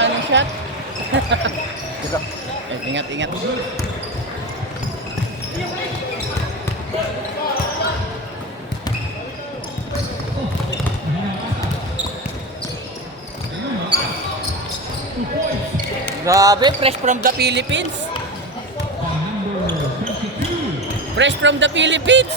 Anong shot? Ingat. Grabe, fresh from the Philippines. Fresh from the Philippines.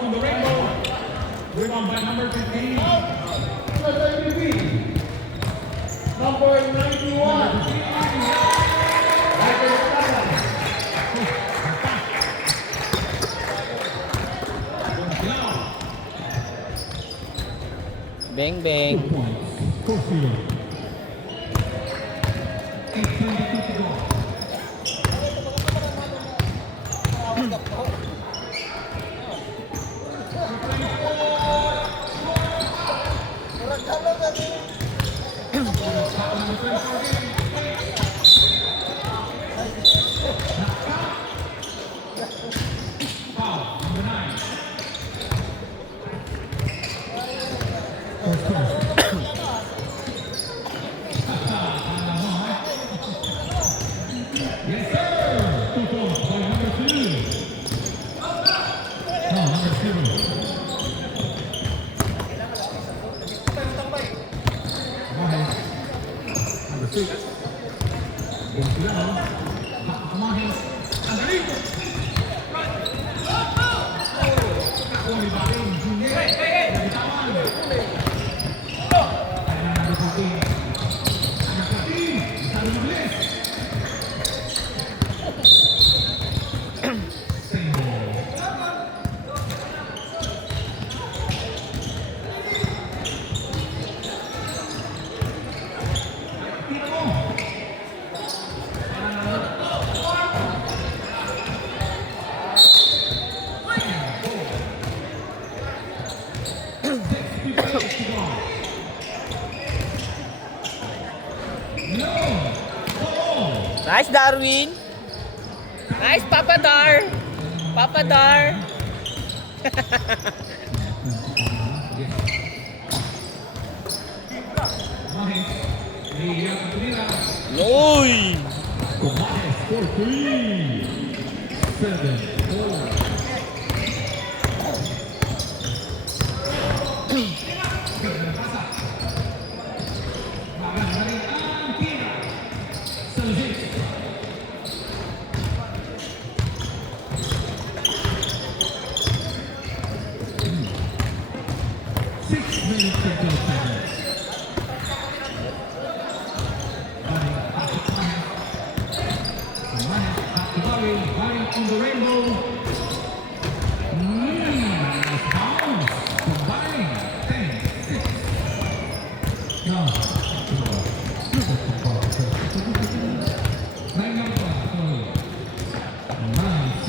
On the rainbow, driven by number 15. Number 91. Bang bang. Nice, Darwin. Nice, Papa Dar. Papa Dar. Loy. On the rainbow. Nice bounce. Combining 10-6. Now, 9-6.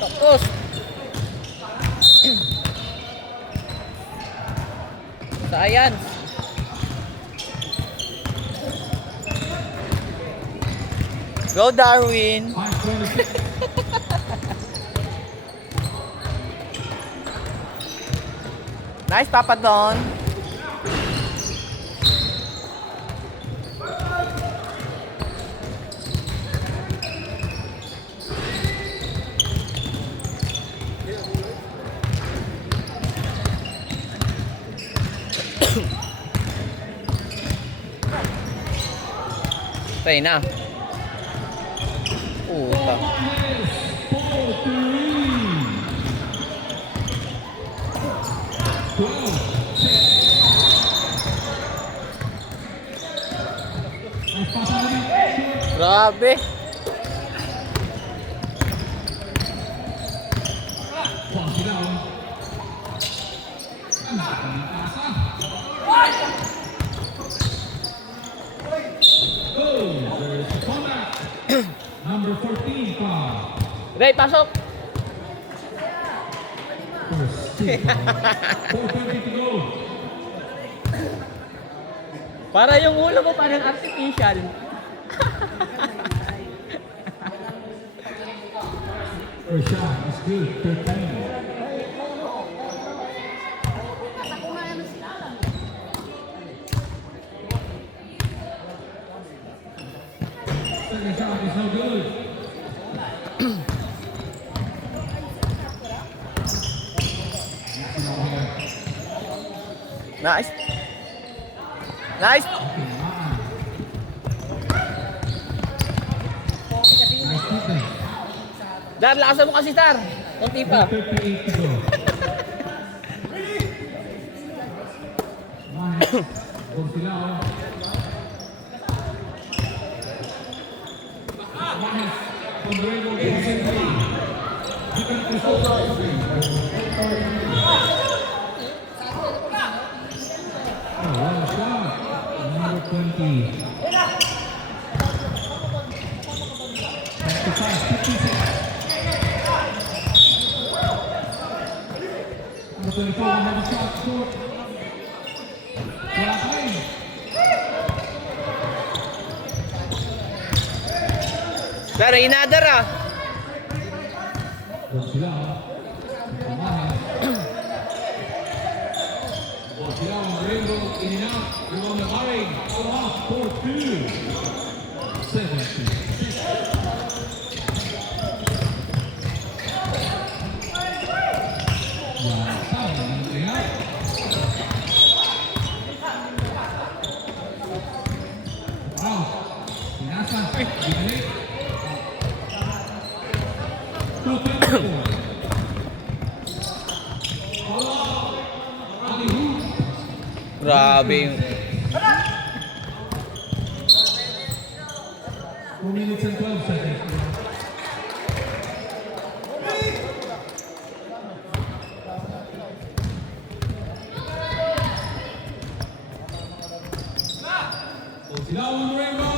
Tapos. Science. Go, Darwin. Nice, Papa Don. Tayo na. Puta. Grabe. Number 14 foul. Ray, pasok. First two foul. 4:20 to go. Para yung ulo mo parang artificial. First shot is good. 13. Second shot is no good. Nice. Nice. Nice defense. Dar, lakasan mo kasi, Dar. Kunti pa. 38 to go. Mahes. Gonzilao. Mahes. Condrego gives it three. Second to shoot. Oh, well shot. Number 20. 56. Number 24, another shot short. Wala pa rin. Dar, inadar ah. Gonzilao. Mahes. Gonzilao on the rainbow, in and out. You're on the line. Out off, 4-2. 7-2. Grabe yung... 2 minutes and 12 seconds. Gonzilao on the rainbow.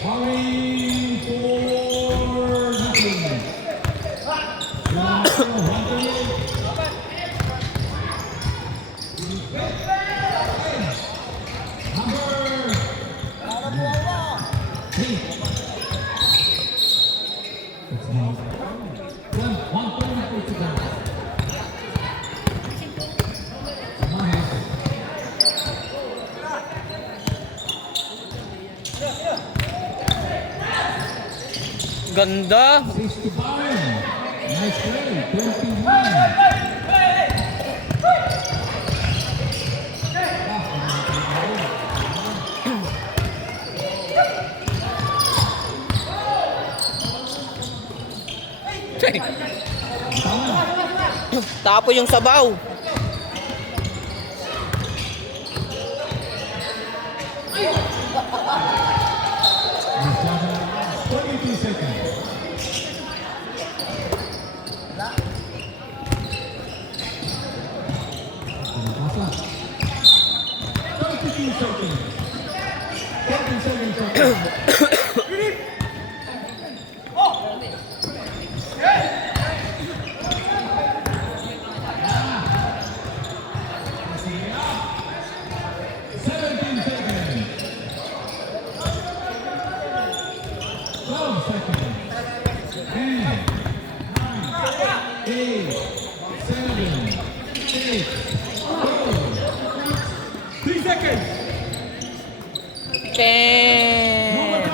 Hurry for nothing. Ganda. Face to Byron. Nice play. 21. Tapo yung sabaw. 22 seconds. Pasa. 32 seconds. 37 seconds. 7, 8, 3 seconds. Ten.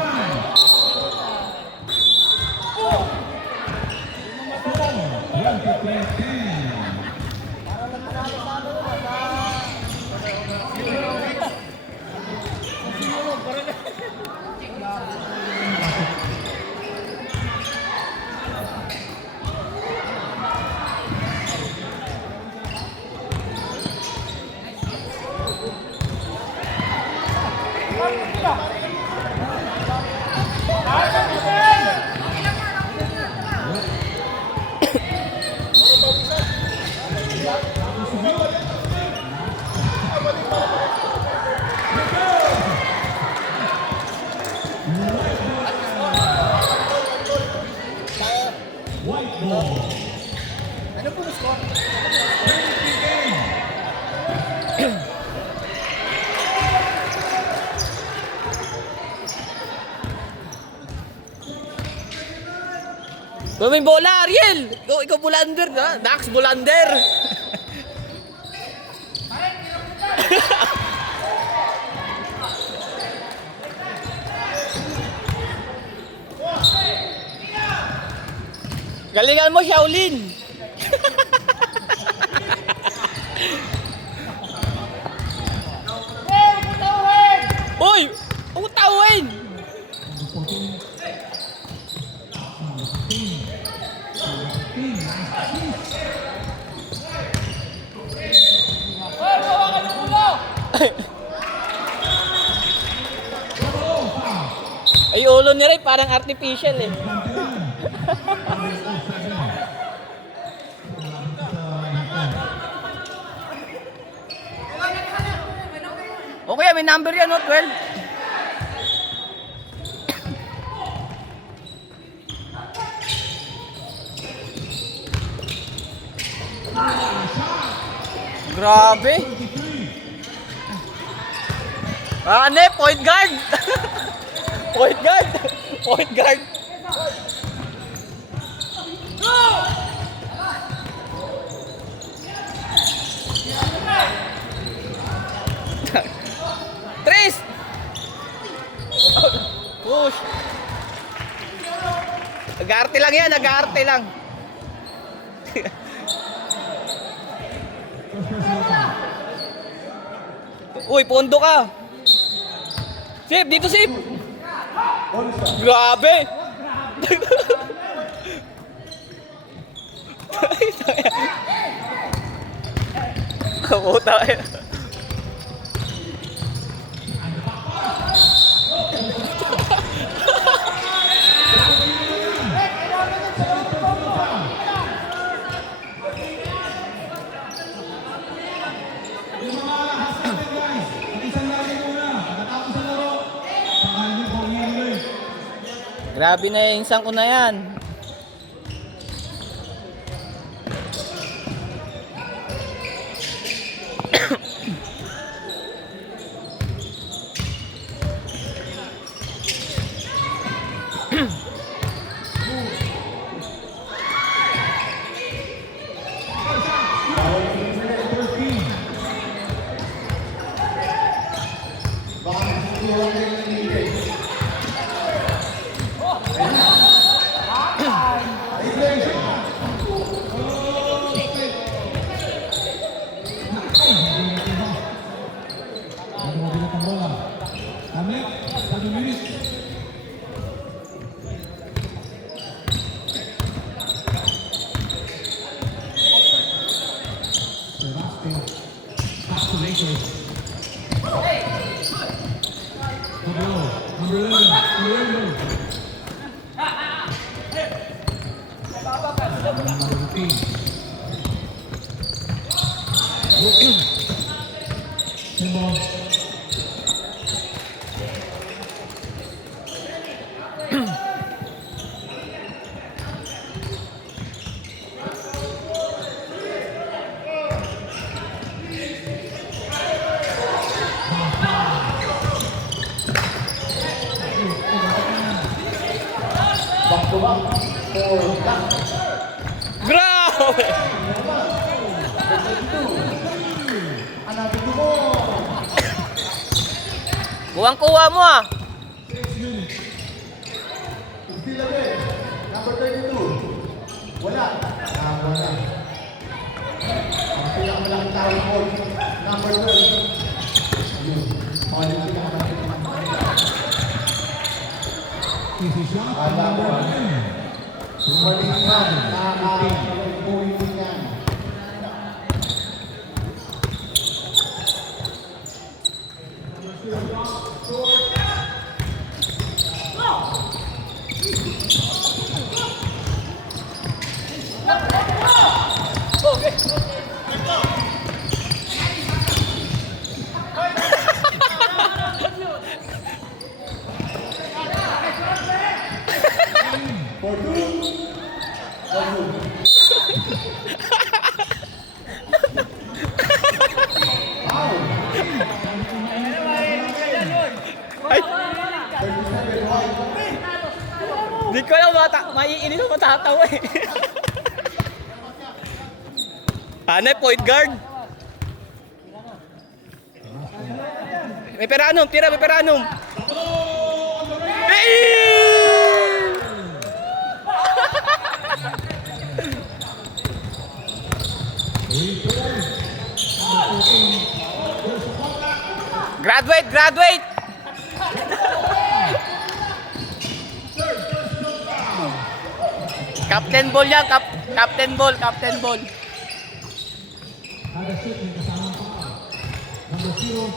Time. 23-10. White ball. Ano po score? May bola, Ariel! Ikaw bulander, ha? Dax, bulander! Galingan mo, Shaolin! Uy! Utawin! Ay, ulo ni Ray parang artificial eh. Okay, may number yan, no? 12. Grabe. Ano eh, point guard. Point guard. Point guard. Tris! Push! Nag-arte lang yan, nag-arte lang. Uy, pondo ka. Sip, dito sip. Grabe. Kamuta eh. Grabe na yung isang ko na yan. Grabe! Kuwang-kuha mo ah. 6 minutes. Still again. Number 32. Wala. Wala. Ang pinakamalaking tawag po. Number 12. Ayun. Mga yung pinakamalaking Easy shot. Ala mo. Number 10. Sumaling na. Nakakapag-point yan. For two. For two. Wow. Ay, 37 wide. di ko alam, maiinis ako matatawa eh. Ano, point guard? May peranum, tira, may peranum. Graduate, graduate! Captain ball yan, captain ball, captain ball. Kada shoot may kasamang foul. Number 0.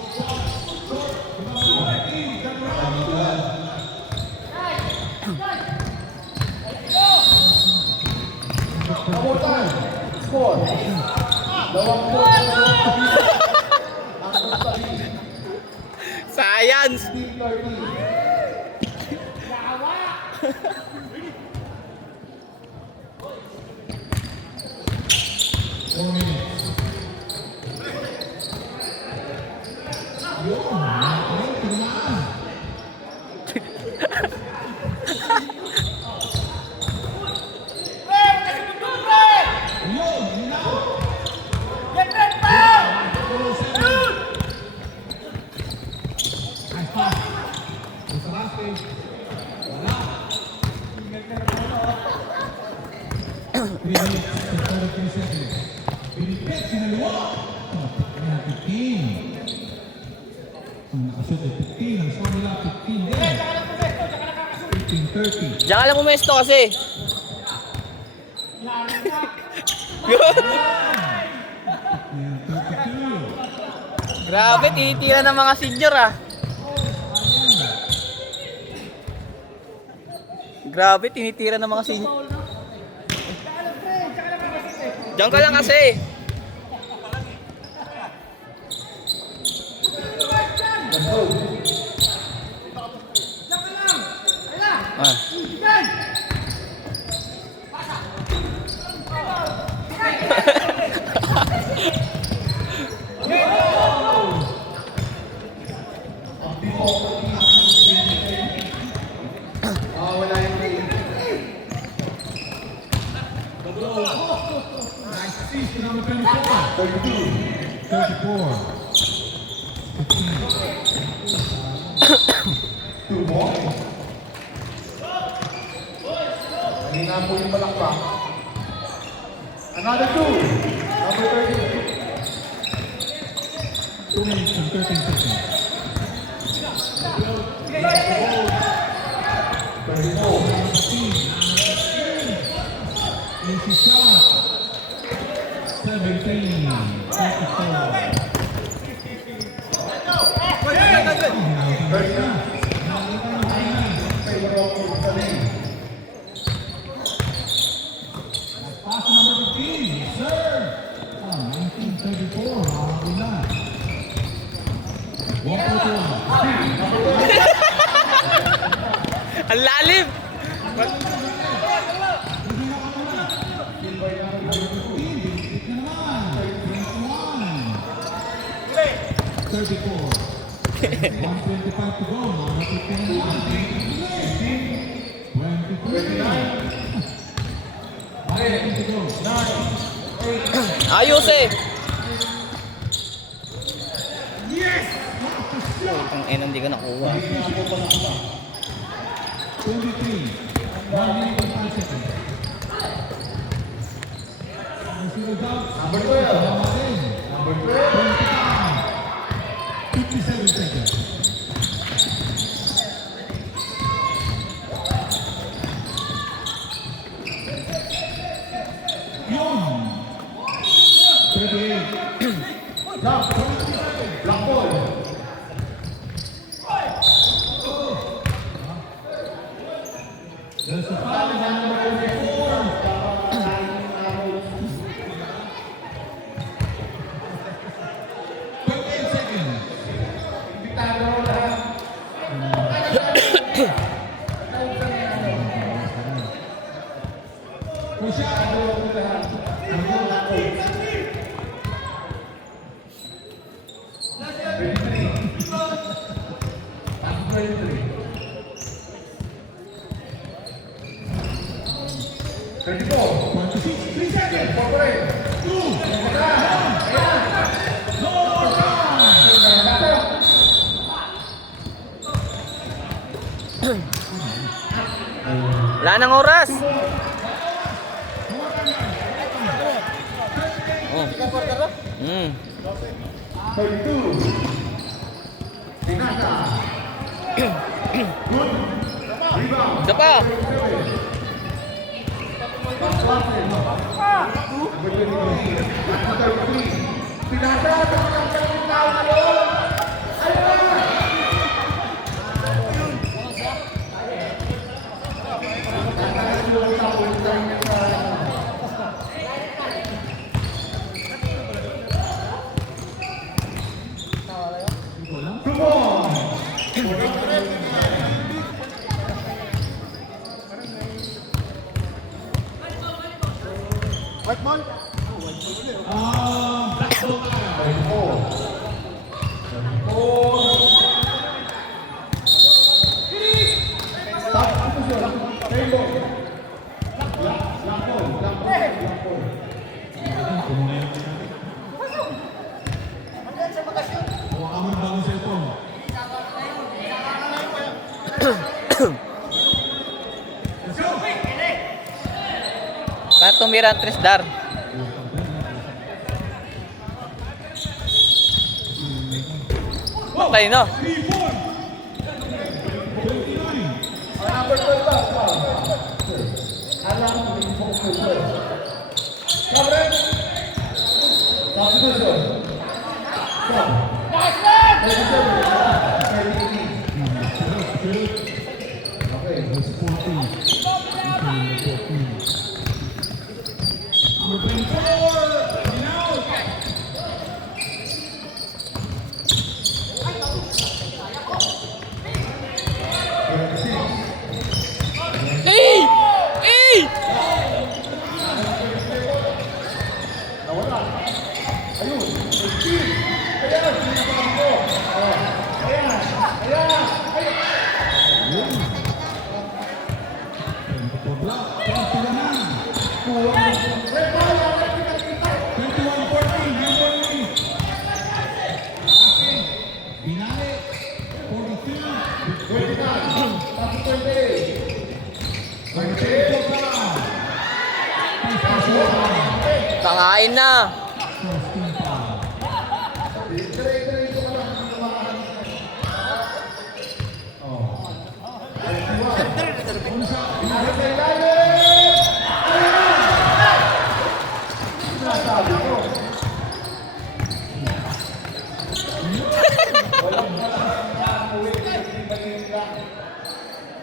Kamutan. Score. Dalawang po. Ang tabi. Science! Team 30. Four minutes. Yun. Ayun, tinamaan. Yun, yun na. High five. Yung sa last page. Wala. 3 minutes and 33 seconds. Pinipit, sinaliwa. Ayan, 15. Ang nakashoot ay 15. Ang score nila, 15 din. 15-30. Diyan ka lang umesto kasi. Ayan, 32. Grabe, tinitira ng mga senior ah. Grabe, tinitira ng mga senior. Diyan ka lang kasi. Ah. Wala yung team. Nice assist to number 24. 32. 34. 2 more. Hindi nga po yung palakpak. Another 2. Number 30. 2 minutes and 13 seconds. 34. Easy shot. 17. 34. 30. Pass to number 15. Serve. 1934. Nakakabula. 141. Ang lalim! Thirty-four. 125 to go. Nakakabula. 23. 5 to go. 9, 8, Ayos eh. Ang hindi ka nakuha. 23. 1 minute and 5 seconds. Zero down. Number 12. Tama din. Number 12. 57 seconds. Yun. 38. Jump. Black ball. There's a foul on number 44. 28 seconds. Push out. Thirty-four. 26, 3 seconds. Corporate. 2, 1. No more time. Wala nang oras. Oh. Mm. 32. Pinasa. Good. Rebound. Isa pa. Number 23. Number 33. Pinasa. Ang tao na loob. Ayun na. Come on. White ball. Black ball tayo. 34. Stop. Rainbow. Black ball. Hawakan mo na bagong cellphone. Let's go. Kaya tumira ang Trisdar. Patay na. 3 points. 29. Number 12 ba? Alam mo yung focus mo. Coverage. Substitution. Stop. Okay. That's 14. Number 24. Now. Eh! Eh! Nawala. Ayun. Ayan. Sinasabi ko. Ayan. Ayan. Ayan. For black. 21 na. 21-14. Number 8. Binali. 42. 29. Pasok 28. 24 pa. Pangain na. 15 pa. Dire-diretso ka lang. Pinasa sa ilalim. Sinasabi ko.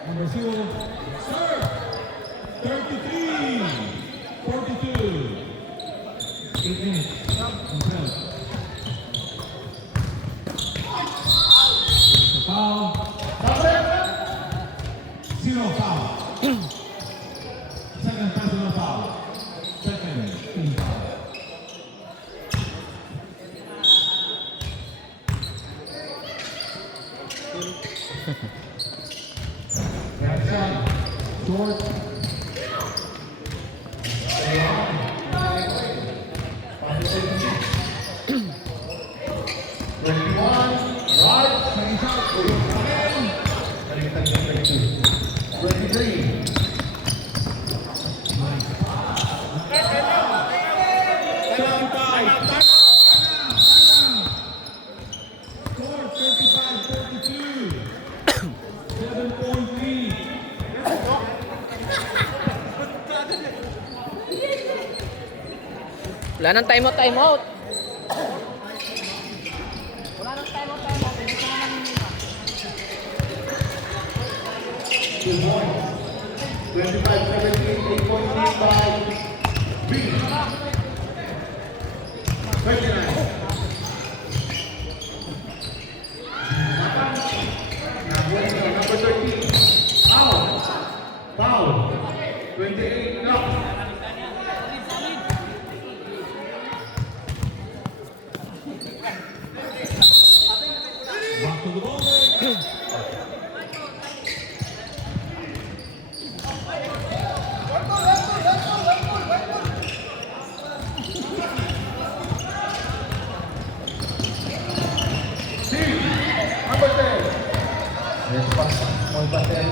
Number 0. Sir. 33. 42. 8 minutes. Himself. There's a foul. Zero foul. Second personal foul. Second team foul. Next shot. Short. Right. Second shot. Baliktad sa 22. 23. Score 35-42. 7.3. Wala nang timeout, timeout. 2 points. 25-17, 8-point lead by B. 29. Number 13. Foul. Foul. 28 enough. Back to the ball. Number 10. There's one pass there.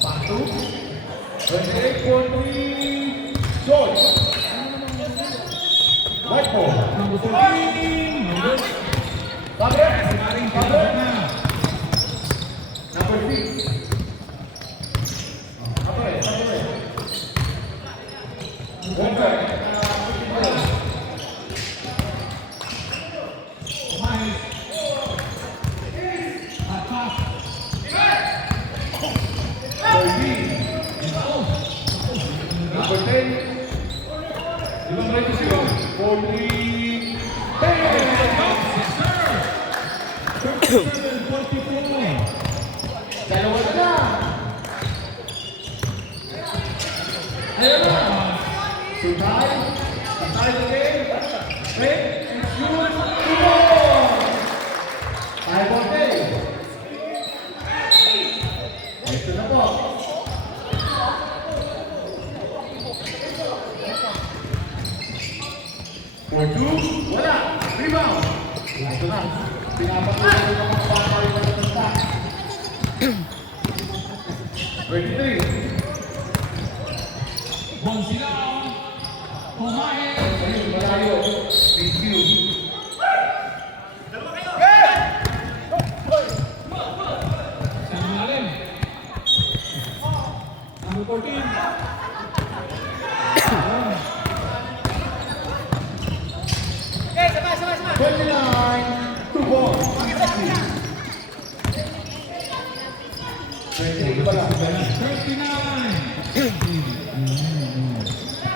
Patu. 28-3. George. White ball. Number 14. Number 6. Number 10. Dalawa na na. Ayan na. Tutay. Tutay again. Take and shoot. Time of day. Ito na po. For two, wala. Rebound. Ito na. Pinapatuloy ko ng mga bakal na nagpunta. 23. Bonsilao. Kumain. Ayun, malayo. Big Q. Sa malalim. Number 14. 29. 2 balls. 28 pala. 39.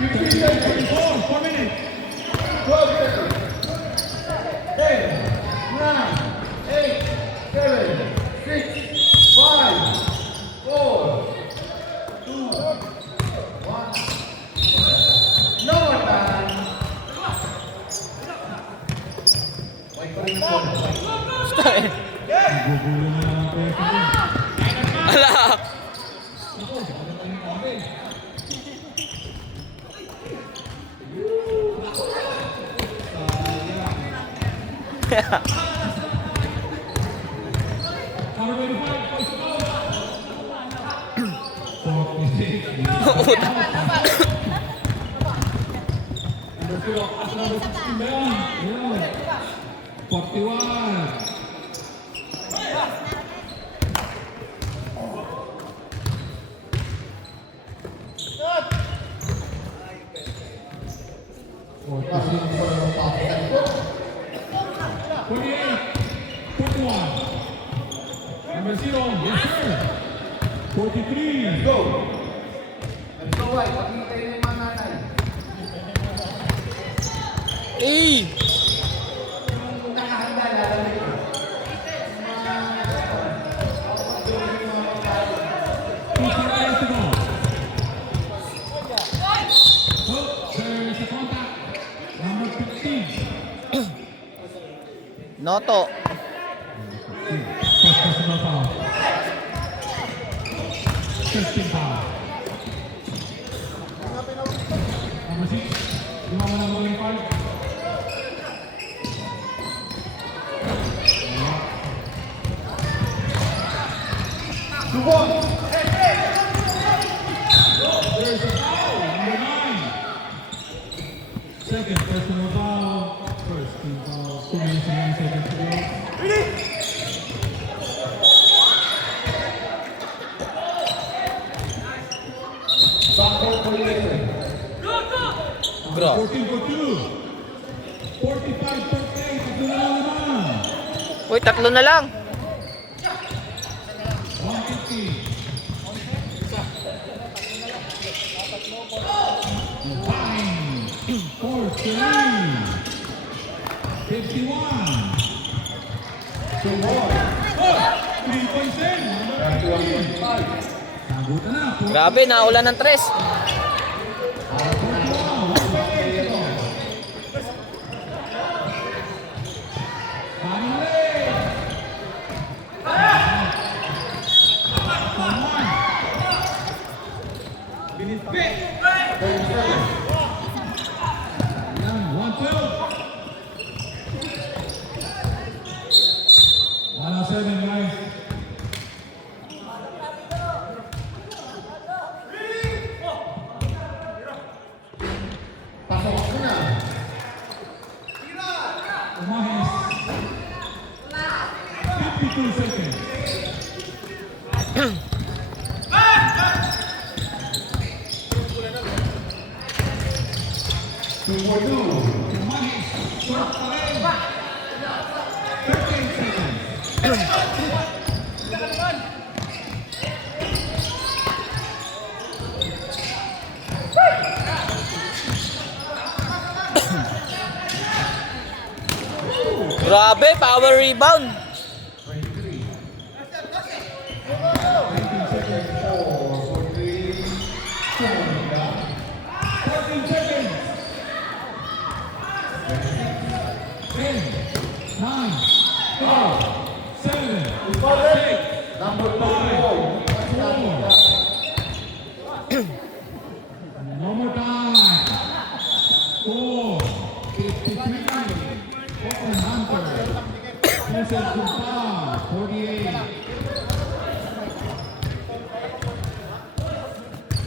15 seconds. 4 minutes. 12 seconds. 10, 9, 8, 7, 6, 5, 4, 2, 1. No more time. Wait pa rin po. Gugulo na lang ang pwede. Ala! Number 25. Points to go. 46. Number 0. Asa number 16 ba yan? Ayan. 41. Kasi hindi ko naman papakan ko. 28. 41. Number 0. Yes, sir. 43. Go. Let's go, White. Pakintay na yung mga nanay. Eh! Kung nakahanda, lalagay ko. 2 seconds to go. Oh, there's a contact. Number 15. Noto. First personal foul. 15 foul. Number 6. Lima mo na maging foul. Subon! There's a foul. Number 9. Second personal foul. First team foul. 2 minutes and 9 seconds to go. Bangko Police. Bro. 14 for 2. 45 for 8. Tatlo na lang naman. Uy, tatlo na lang. 150. 5. 4, 3. 51. Subon! 3 points in. Number 15. Sagutan na. Grabe, naulan ng tres. Pasok ko na. Umahis. 52 seconds. Umahis. Short pa rin. 13 seconds. Grabe, power rebound. 19 seconds. 14 seconds. 10, 9, 8, 7, 6, Number 2. 4. One more time. 4, 53. Open Hunter. Joseph Gumpa, 48.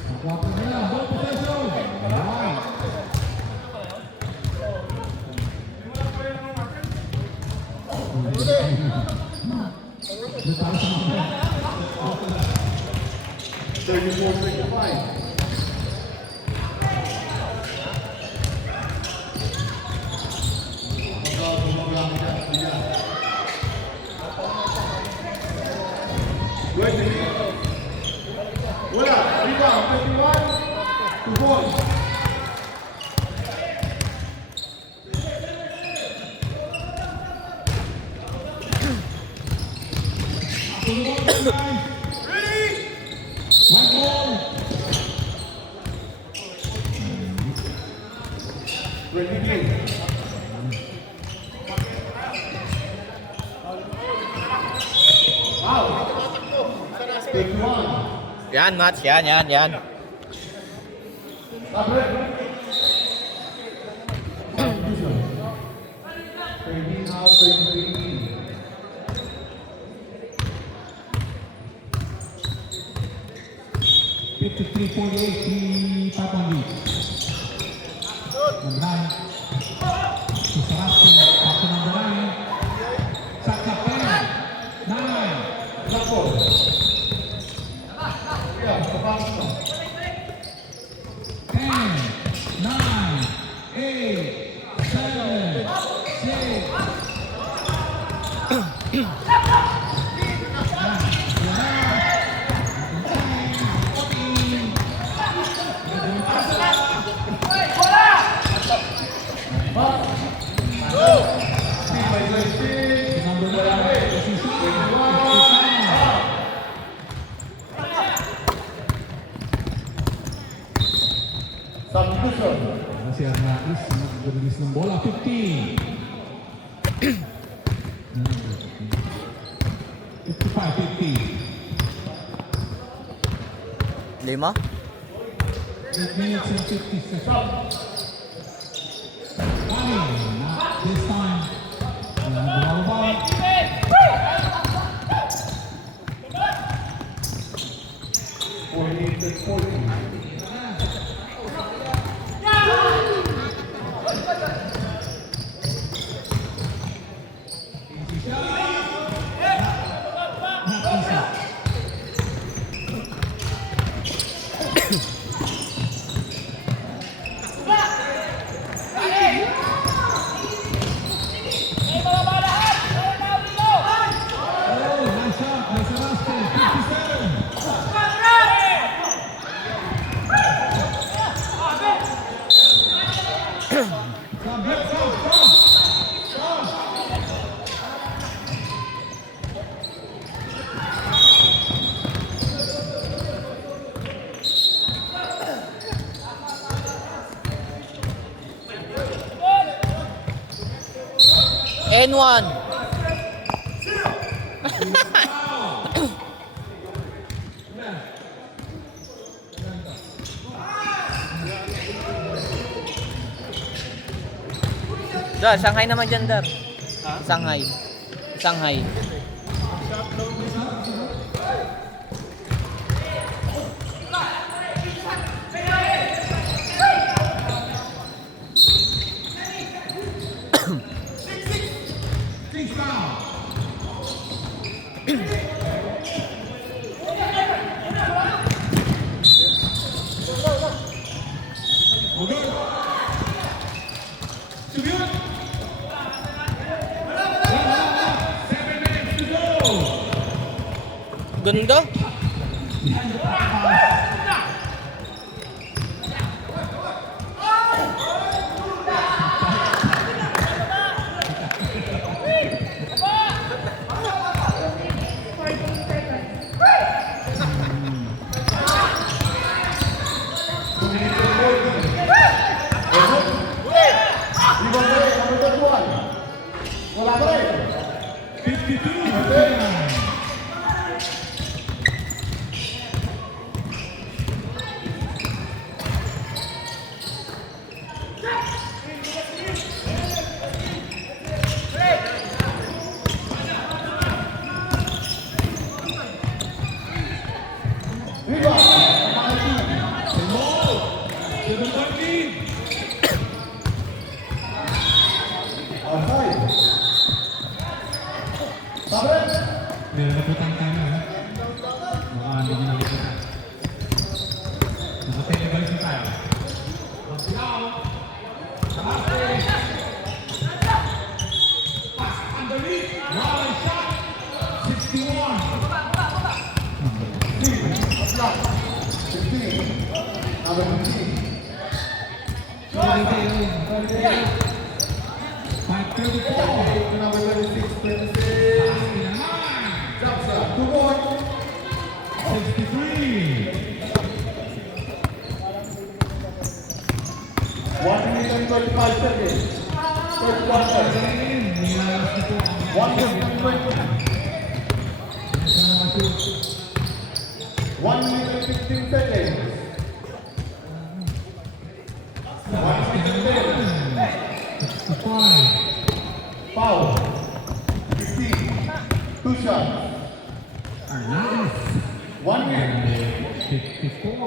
Nakuha ko nila. Ball possession. Alright. Let's 34-25. Wala, rebound, 51, Subon. One ball. 23. Wow. 51. Yan, Mats. Yan. Tablet. Substitution. 13 out, 23. $53.48 Papandi. Number 9. Susarate. Back to number 9. Saka 10. 9. Lakbo. Yeah, kapasok na. 10, 9, 8, 7, 6. Substitution. Si Arnaiz mag-release ng bola. 15. 55-50. 5? 8 minutes and 50 seconds. Running, not this time. Ball. Oh, nice shot, nice Velasquez, 57. Come, come. N1. Dar, Shanghai naman dyan, Dar. Shanghai. Shanghai. Please foul. Good. Tribute. 7 minutes to go. Ganda. Behind the pass. Wala pa rin. 52. Viva! Outside. Sabit! Meron na po tayong timer, ha? Baka hindi nyo nakikita. Nakatay, balik na tayo. Pass underneath. Wow, shot. 61. 16. Number 15. 534. Number 26, 26. Jump shot. 2 more. 63. 1 minute and 25 seconds. First quarter. Nilalas na po ang 1 minute and 20. 1 minute and 15 seconds. 1 minute and 10. 65. Foul. 15. 2 shots. Arnaiz. 1 minute. 54.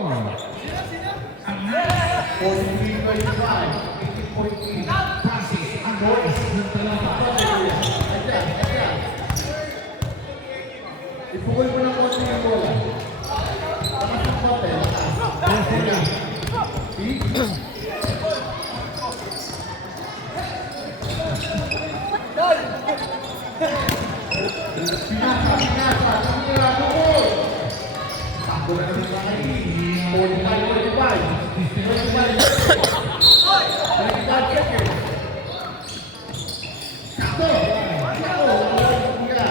43-25. 18.3. Passes. Arnaiz ng Talapa. Ayan, ayan. Ipukul mo ng konti yung bola. Tapos ng konti. Ayan. See? Pinasa, pinasa. Tumira, tukul. Takbo na naman sa kayo. 45-45. 25 seconds. Sakto. Sakto. Tira.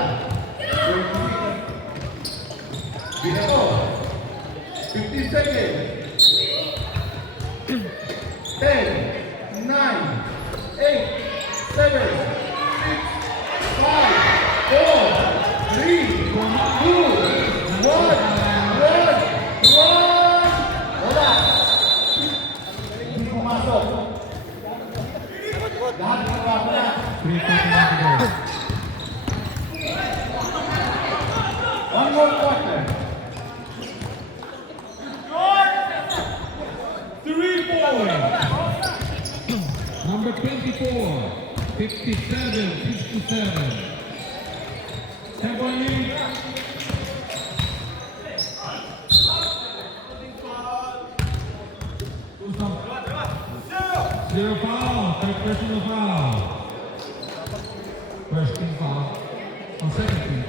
26. Binato. 15 seconds. 10, 9, 8, 7, 6, 5, 3:49 to go. One more quarter. Number 24, 57. 10-point lead. Zero foul, third personal foul. First team foul, on second team.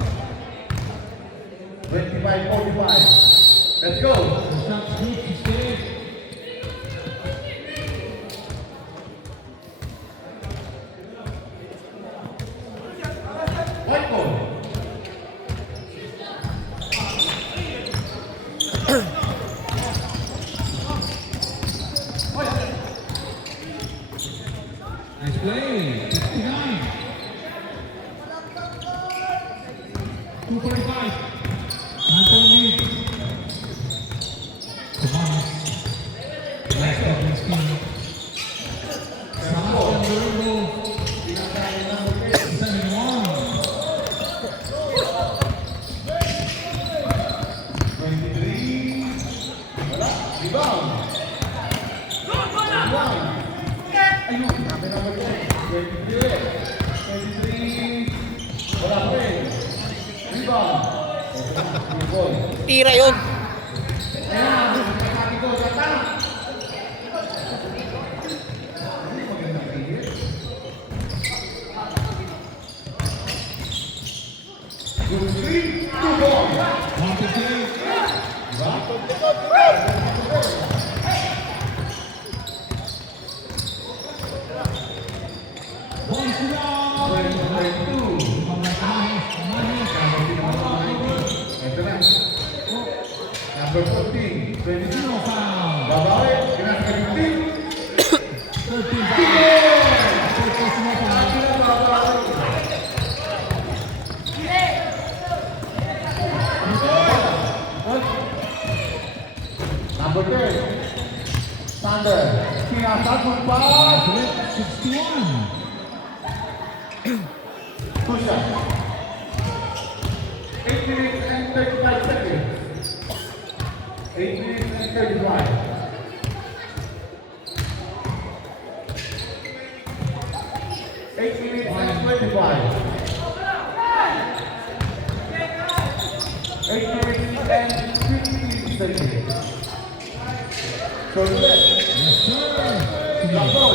25-45. Let's go. The shot's good to stay. White ball. Nice play, 69. 2:45. 9-point lead. Tomas. Last of his team. Sebastian Durango. 71. 23. Wala. Rebound. Rebound. Ayun. Sabi naman ko. 23. Wala pa rin. Rebound. Rebound. Tira yun. Ayan. Sabi ko. Tata. Good three. Two ball. 158. Boys down. 22. Ito na. Number 14. 22. Zero foul. Babae. Kinasa 15. 13 foul. Third personal foul. Number 10. Thunder. Kinasa pass. 61. Push up. 8 minutes and 35 seconds. 8 minutes and 35. 8 minutes and 25. 8 minutes and 15 seconds. So let's Yes, sir. go.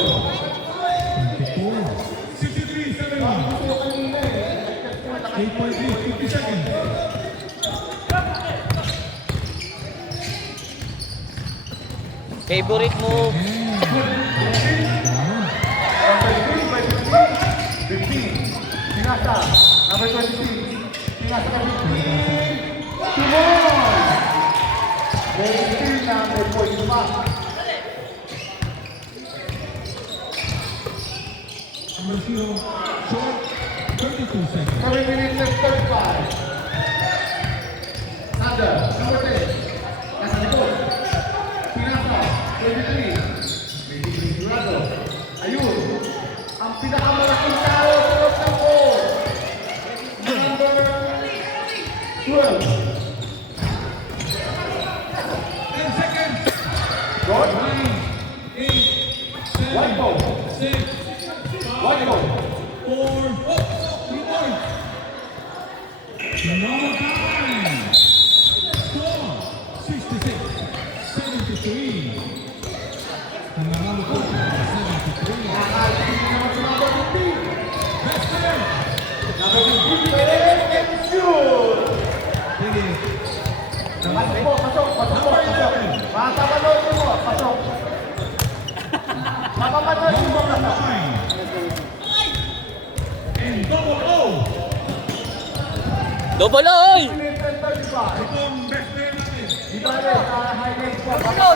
24. 63, 71. 8.3, 50 seconds. Favorite move. Down. 15. Pinasa. Number 26. Pinasa ka 15. Timon. 18 number 45. Number 0, short, 32 seconds. 7 minutes and 35. Thunder. Number 10. Nasa likod. Pinasa. 23. May sigurado. Ayun. Ang pinakamalaking tao sa loob ng court. Number 12. 10 seconds. Good. 9, 8, 7, White ball. 6, White ball. 4, 3 points. Normal time. Score, 66, 73. And the number 73. Nakakalimutan naman sa number 15. Best player. Number 15. And shoot. Sige. Pasok po, pasok, pasok po, pasok. Makakapanood mo, pasok. Makapanood mo, Number pasok. 9. And double O. Double oy! Minutes and 35. Ito ang best player natin. Di ba rin, sa highlights po, pasok.